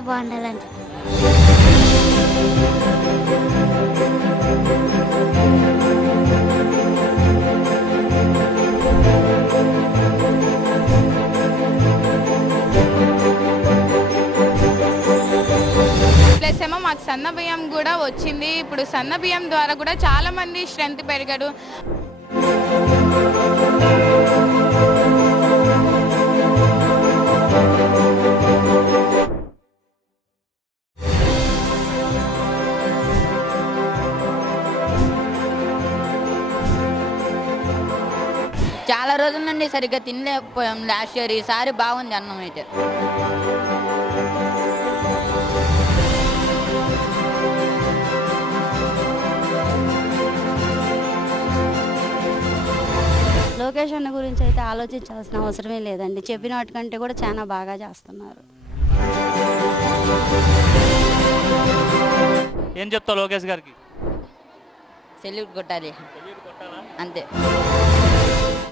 బాగుండాలండి plus ఏమో మాకు సన్న బియ్యం కూడా వచ్చింది. ఇప్పుడు సన్న బియ్యం ద్వారా కూడా చాలా మంది స్ట్రెంత్ పెరిగాడు చాలా రోజుల నుండి సరిగ్గా తినలేకపోయాం లాస్ట్ ఇయర్ ఈసారి బాగుంది అన్నం అయితే. లోకేష్ అన్న గురించి అయితే ఆలోచించాల్సిన అవసరమే లేదండి. చెప్పిన వాటికంటే కూడా చాలా బాగా చేస్తున్నారు. ఏం చెప్తావు లోకేష్ గారికి? సెల్యూట్ కొట్టాలి? అంతే.